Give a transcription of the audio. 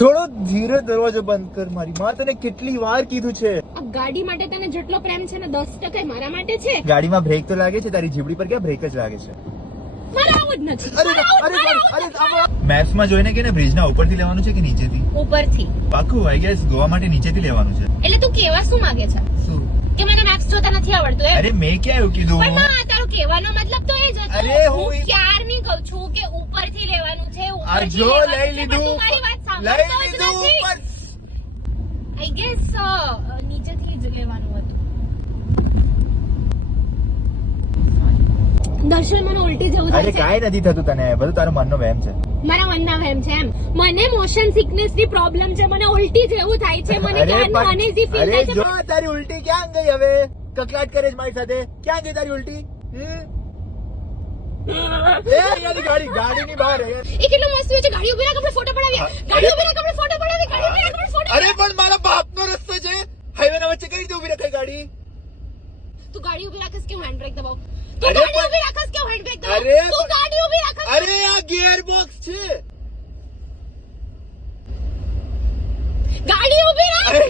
થોડો ધીરે દરવાજો બંધ કર. મારી માં તને કેટલી વાર કીધું છે. આ ગાડી માટે તને જેટલો પ્રેમ છે ને 10% મારા માટે છે. ગાડીમાં બ્રેક તો લાગે છે, તારી જીબડી પર ક્યાં બ્રેક જ લાગે છે? મારે આવું જ નથી. મેપ્સ માં જોઈને કે ને બ્રિજ ના ઉપરથી લેવાનું છે કે નીચેથી? ઉપરથી. પાકું આઈ ગેસ ગોવા માટે નીચેથી લેવાનું છે. એટલે તું કેવા શું માંગે છે? શું? કે મને મેપ્સ જોતા નથી આવડતું એમ? અરે મેં ક્યાં એવું કીધું? પણ માં તારો કહેવાનો મતલબ તો એ જ હતો. અરે હું ક્યારની કહું છું કે ઉપરથી લેવાનું છે. આ ઉપરથી જો લેવાનું લઈ છે, લીધું, પણ તું મારી વાત લઈ સાંભળતો જ લીધું નથી. ઉપર. આઈ ગેસ નીચેથી જ લેવાનું હતું. દર્શન મને ઉલટી જેવું અરે થાય છે. કાંઈ નથી થતું તને, બધું તારો મનનો વહેમ છે. મારા મનના વહેમ છે એમ. મને મોશન સિકનેસ ની પ્રોબ્લેમ છે. મને ઉલટી જેવું થાય છે. મને ક્યારનું અનઈઝી ફીલ અરે થાય છે. જો તારી ઉલટી ક્યાં ગઈ હવે? કકલાટ કરે છે મારી સાથે. ક્યાં ગઈ તારી ઉલટી? ગાડીની બહાર એ કેટલો મસ્ત હોય છે. ગાડી ઉભી રાખ, આપણે ફોટો પડાવીએ. ગાડી ઉભી રાખ, આપણે ફોટો પડાવીએ. ગાડી ઉભી રાખ, આપણે ફોટો. અરે પણ મારા બાપનો રસ્તો છે. હાઈવે ના વચ્ચે કઈ રીતે ઉભી રખાય ગાડી? તું ગાડી ઉભી રાખસ કે હું હેન્ડબ્રેક દબાવું? અરે તું ગાડી પણ- ઉભી રાખસ કે હું હેન્ડબ્રેક દબાવું? અરે તું ગાડી ઉભી રાખસ. અરે આ ગિયર બોક્સ છે. ગાડી ઉભી રાખ. અરે